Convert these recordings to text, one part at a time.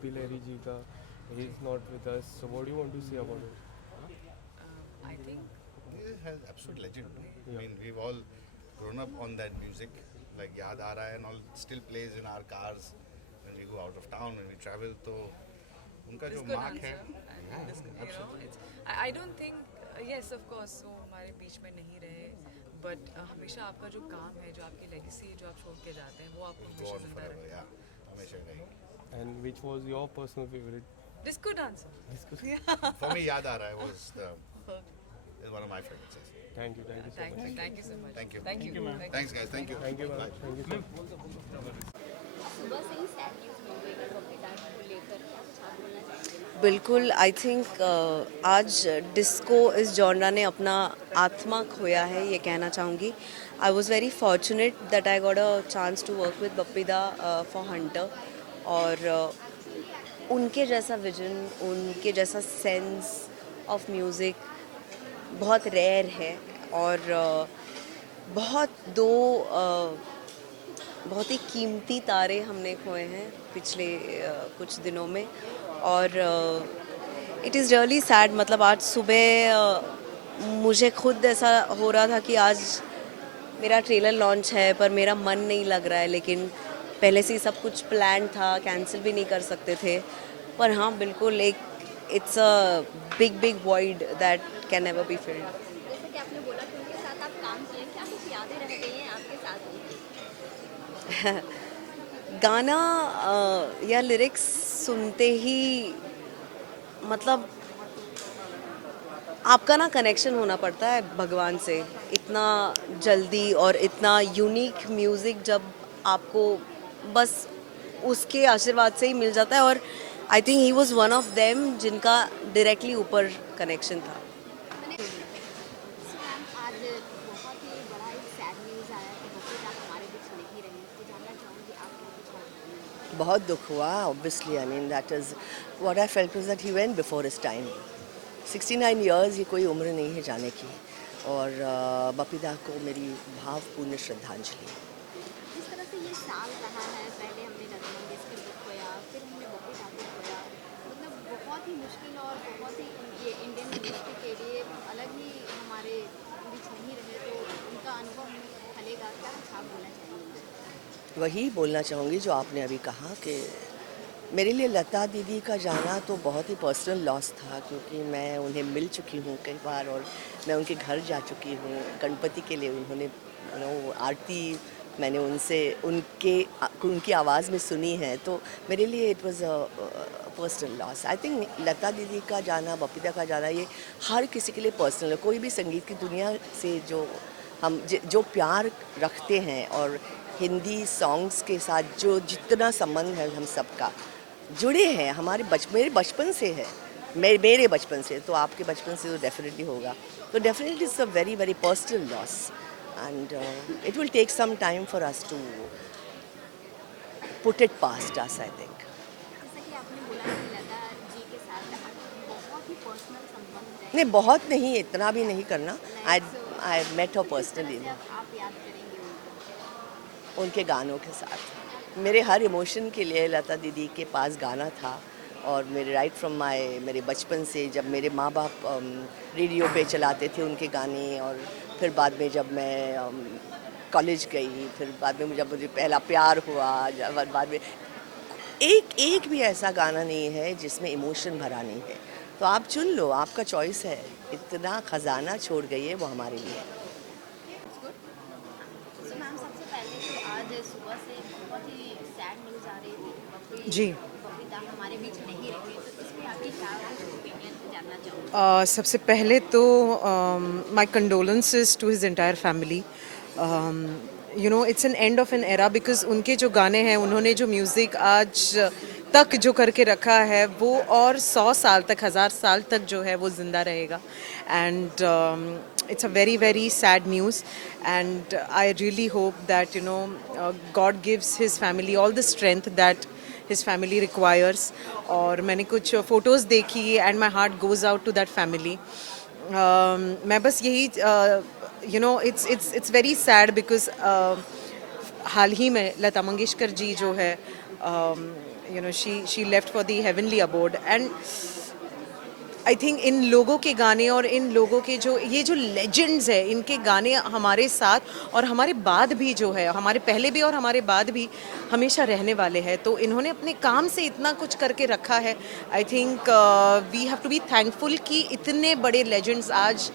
Happy Lahiri ji ka, he is not with us. So what do you want to say about it? I think He has absolute legend. No? I Yeah. mean, we've all grown up on that music, like Yaad Aa Raha Hai and all. Still plays in our cars when we go out of town, when we travel. तो उनका this जो good mark है, answer. And this, yeah, you know, absolutely. it's. I don't think. Yes, of course. वो हमारे बीच में नहीं रहे. But हमेशा आपका जो काम है, जो आपकी legacy, जो आप छोड़ के जाते हैं, वो आपको Go हमेशा on जिंदा forever, रखता है. yeah. हमेशा रहेगी. And which was your personal favorite? This good answer. For me, Yaad Aa Raha Hai is one of my favorites. Yes. Thank you so much. Thank you so much. Thank you. Thank you. Thanks, guys. Thank you. Thank you, Bye. ma'am. Thank you, sir. सुबह से ही sad news मिल गई है बप्पी दा को लेकर क्या कुछ आप बोलना चाहेंगे? बिल्कुल आई थिंक आज डिस्को इस जॉनरा ने अपना आत्मा खोया है ये कहना चाहूँगी. I was very fortunate that I got a chance to work with Bappida for Hunter. और उनके जैसा विजन, उनके जैसा सेंस ऑफ म्यूज़िक बहुत रेयर है. और बहुत ही कीमती तारे हमने खोए हैं पिछले कुछ दिनों में. और इट इज़ रियली सैड. मतलब आज सुबह मुझे खुद ऐसा हो रहा था कि आज मेरा ट्रेलर लॉन्च है पर मेरा मन नहीं लग रहा है. लेकिन पहले से ही सब कुछ प्लान था, कैंसिल भी नहीं कर सकते थे. पर हाँ बिल्कुल एक it's a big void that can never be filled. जैसे कि आपने बोला कि उनके साथ आप काम किए, क्या कुछ यादें रह गई हैं आपके साथ उनकी? गाना या लिरिक्स सुनते ही मतलब आपका ना कनेक्शन होना पड़ता है भगवान से इतना जल्दी. और इतना यूनिक म्यूज़िक जब आपको बस उसके आशीर्वाद से ही मिल जाता है. और I think he was one of them जिनका डायरेक्टली ऊपर कनेक्शन था. सो मैम, आज बहुत ही बड़ा एक सैड न्यूज़ आया कि बप्पी दा हमारे बीच नहीं रही, तो जानना चाहूँगी आप क्या कुछ और बताएंगे? बहुत दुख हुआ obviously. I mean that is what I felt was that he went before his time. 69 years ये कोई उम्र नहीं है जाने की. और बप्पी दा को मेरी भावपूर्ण श्रद्धांजलि. जिस तरह से ये साल रहा है, पहले हमने लता मंगेशकर को खोया, फिर हमने बप्पी दा को खोया. मतलब बहुत ही मुश्किल और बहुत ही ये इंडियन इंडस्ट्री के लिए अलग ही हमारे बीच नहीं रहे, तो उनका अनुभव फलेगा. क्या कुछ आप बोलना चाहेंगे? वही बोलना चाहूँगी जो आपने अभी कहा कि मेरे लिए लता दीदी का जाना तो बहुत ही पर्सनल लॉस था. क्योंकि मैं उन्हें मिल चुकी हूँ कई बार और मैं उनके घर जा चुकी हूँ. गणपति के लिए उन्होंने आरती मैंने उनकी आवाज़ में सुनी है. तो मेरे लिए it was a personal loss. I think Lata दीदी का जाना, बप्पी दा का जाना, ये हर किसी के लिए पर्सनल है. कोई भी संगीत की दुनिया से जो प्यार रखते हैं और हिंदी सॉन्ग्स के साथ जो जितना संबंध है हम सबका जुड़े हैं, मेरे बचपन से है. मेरे बचपन से तो आपके बचपन से तो डेफिनेटली होगा. तो definitely it's a very very personal loss and it will take some time for us to put it past us. I think जैसा कि आपने बोला कि लता जी के साथ बहुत ही पर्सनल संबंध है. नहीं, बहुत नहीं, इतना भी नहीं करना. I met her personally. जब आप याद करेंगे उनको, उनके गानों के साथ मेरे हर इमोशन के लिए लता दीदी के पास गाना था. और मेरे राइट फ्रॉम मेरे बचपन से जब मेरे माँ बाप रेडियो पे चलाते थे उनके गाने. और फिर बाद में जब मैं कॉलेज गई, फिर बाद में जब मुझे पहला प्यार हुआ, जब बाद में एक भी ऐसा गाना नहीं है जिसमें इमोशन भरा नहीं है. तो आप चुन लो, आपका चॉइस है. इतना खजाना छोड़ गई है वो हमारे लिए. तो मैम सबसे पहले तो आज सुबह से बहुत ही सैड न्यूज़ आ रही थी जी. बप्पी दा हमारे बीच नहीं रही, तो इस पर आपकी क्या ओपिनियन जानना चाहूँगी? सबसे पहले तो my condolences to his entire family. You know it's an end of an era because उनके जो गाने हैं, उन्होंने जो म्यूज़िक आज तक जो करके रखा है वो और 100 साल तक, 1000 साल तक जो है वो ज़िंदा रहेगा. And it's a very very sad news, and I really hope that God gives his family all the strength that his family requires. और मैंने कुछ photos देखी and my heart goes out to that family. मैं बस यही it's very sad because हाल ही में लता मंगेशकर जी जो है you know, she left for the heavenly abode. And I think in लोगों के गाने और इन लोगों के जो ये जो लेजेंड्स है, इनके गाने हमारे साथ और हमारे बाद भी जो है, हमारे पहले भी और हमारे बाद भी हमेशा रहने वाले हैं. तो इन्होंने अपने काम से इतना कुछ करके रखा है. I think we have to be thankful कि इतने बड़े लेजेंड्स आज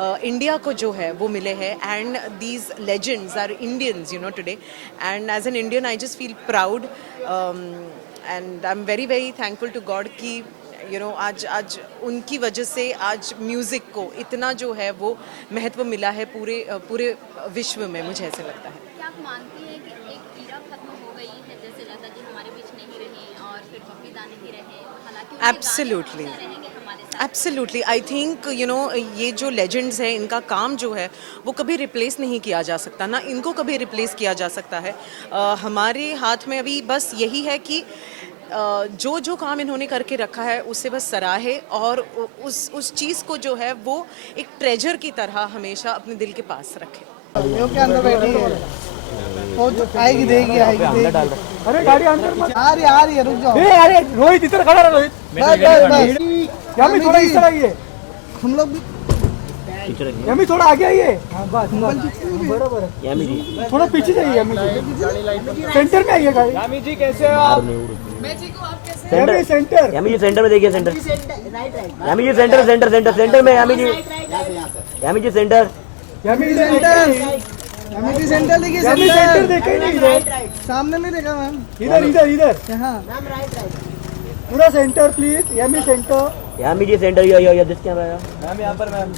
इंडिया को जो है वो मिले हैं. And these legends are Indians, you know, today. And as an Indian I just feel proud and I am very very thankful to God कि यू नो आज उनकी वजह से आज म्यूज़िक को इतना जो है वो महत्व मिला है पूरे विश्व में, मुझे ऐसे लगता है. क्या आप मानती हैं कि एक ईरा खत्म हो गई है, जैसे लता जी हमारे बीच नहीं रहे और फिर बप्पी दा नहीं रहे, हालांकि उनके गाने Absolutely. हमेशा रहेंगे हमारे साथ. Absolutely. I think you know ये जो लेजेंड्स हैं, इनका काम जो है वो कभी रिप्लेस नहीं किया जा सकता, ना इनको कभी रिप्लेस किया जा सकता है. हमारे हाथ में अभी बस यही है कि जो काम इन्होंने करके रखा है उससे बस सराहे और उस चीज़ को जो है वो एक ट्रेजर की तरह हमेशा अपने दिल के पास रखे. यो के अंदर बैठी है, वो जो आएगी देगी. अरे गाड़ी अंदर मत, आ रही है, रुक जाओ. अरे रोहित इधर खड़ा रहा. रोहित बस यामी थोड़ा इस तरह आइए, हम लोग भी यामी थोड़ा आगे आइए. बस बराबर है. यामी जी थोड़ा पीछे जाइए. यामी जी सेंटर में आइए. गाड़ी यामी जी कैसे हो आप? मैं ठीक हूँ, आप कैसे? यामी सेंटर. यामी जी सेंटर में देखिए. सेंटर यामी जी सेंटर में. यामी ji centre. Yami ji centre. Yami ji centre देखिए. सेंटर देखा ही नहीं, सामने नहीं देखा मैम. इधर हाँ पूरा centre please. Yami centre. Yami ji centre. Yo this camera. Ma'am यहाँ पर मैम.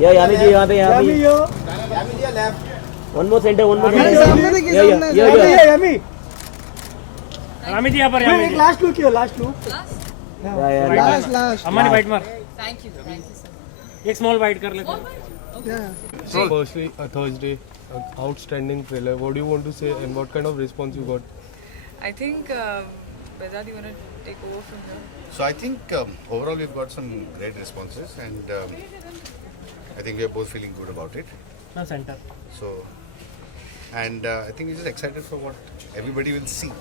यामी जी यहाँ पे. Yami yo one more centre. सामने देखिए. सामने यामी. यामी जी यहाँ पर. एक लास्ट लुक किया. लास्ट अम्मा ने बाइट मार. Thank you sir. एक स्मॉल बाइट कर लेते हैं. So firstly, Thursday, outstanding trailer. What do you want to say and what kind of response you got? I think Bezad, you want to take over from here? So I think overall we've got some great responses, and I think we are both feeling good about it. ना centre. So, and I think we're just excited for what everybody will see.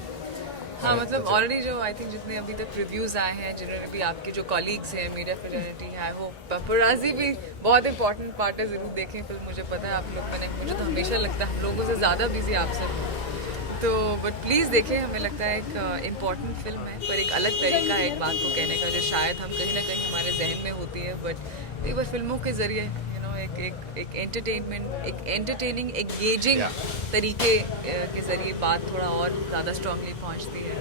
हाँ, मतलब already जो I think जितने अभी तक reviews आए हैं, जिन्होंने भी आपके जो कॉलीग्स हैं, मीडिया फ्रेटर्निटी है, वो पपराजी भी बहुत इंपॉर्टेंट पार्ट है. ज़रूर देखें फिल्म. मुझे पता है आप लोग, मुझे तो हमेशा लगता है हम लोगों से ज़्यादा बिजी आप सब. तो बट प्लीज़ देखें. हमें लगता है एक इम्पॉर्टेंट फिल्म है, पर एक अलग तरीका है एक बात को कहने का, जो शायद हम कहीं ना कहीं हमारे जहन में होती है. बट एक बार फिल्मों के ज़रिए यू नो एक एंटरटेनमेंट, एक एंटरटेनिंग, एंगेजिंग तरीके के ज़रिए बात थोड़ा और ज़्यादा स्ट्रांगली पहुंचती है.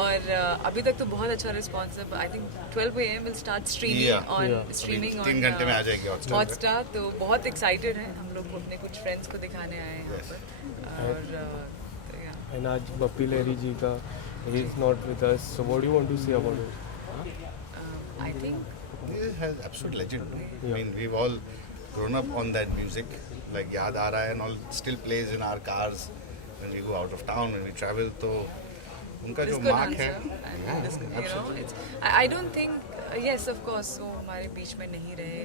और अभी तक तो बहुत अच्छा रिस्पॉन्स है. I think 12 AM will start streaming on streaming 3 घंटे में आ जाएगी हॉटस्टार. तो बहुत एक्साइटेड हैं हम लोग. अपने कुछ फ्रेंड्स को दिखाने आए हैं यहाँ पर. और And आज बप्पी लहरी जी का he is not with us. So what do you want to say about it? I think This has absolute legend. I mean, we've all grown up on that music. Like याद आ रहा है, and all still plays in our cars when we go out of town, when we travel. तो उनका जो mark है, I don't think yes of course वो हमारे बीच में नहीं रहे,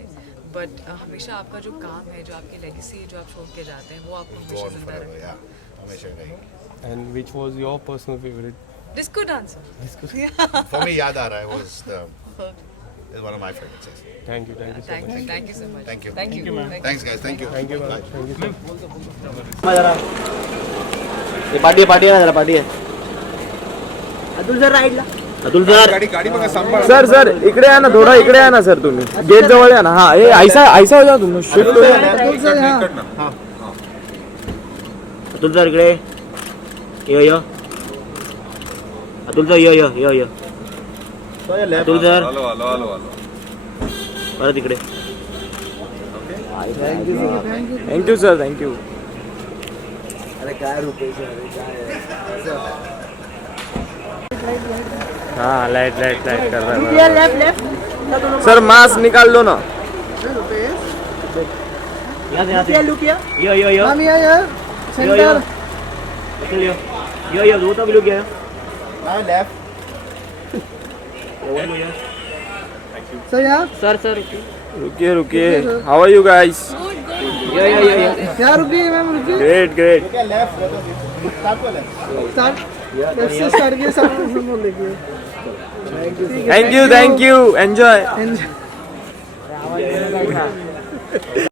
बट हमेशा आपका जो काम है, जो आपकी लेगेसी, जो आप छोड़ के जाते हैं, वो आपको हमेशा gone जिंदा forever. रखेगा. Yeah, हमेशा रहेगी. And which was your personal favorite? Disco dancer. For me, याद आ रहा है is one of my favorites. Yes. Thank you so much. Thank you so much. Thank you. Thank you. Thanks guys. Thank you. Thank you, Bye. thank you. जरा ये party है ना. जरा party है. Atul sir राईटला. अतुल सर. सर इकडे या ना, थोडा इकडे या ना सर. तुम्ही गेट जवळ या ना. हा हे ऐसा हो जा तुम्ही. शिफ्ट हो जा. अतुल सर इकडे. यो अतुल सर. यो अतुल सर. परत इकडे. Thank you sir. थँक्यू. अरे काय रुपये. हाँ लाइट कर रहा है सर. मास्क निकाल लो ना. यो सेंटर. यो दो तक लुक गया. सर यहाँ. सर रुकिए. How are you guys? क्या रुकिए मैम, रुकिए. ग्रेट. स्टार्ट. ऐसे सर के सामने बोलेंगे थँक्यू एन्जॉय एंजॉय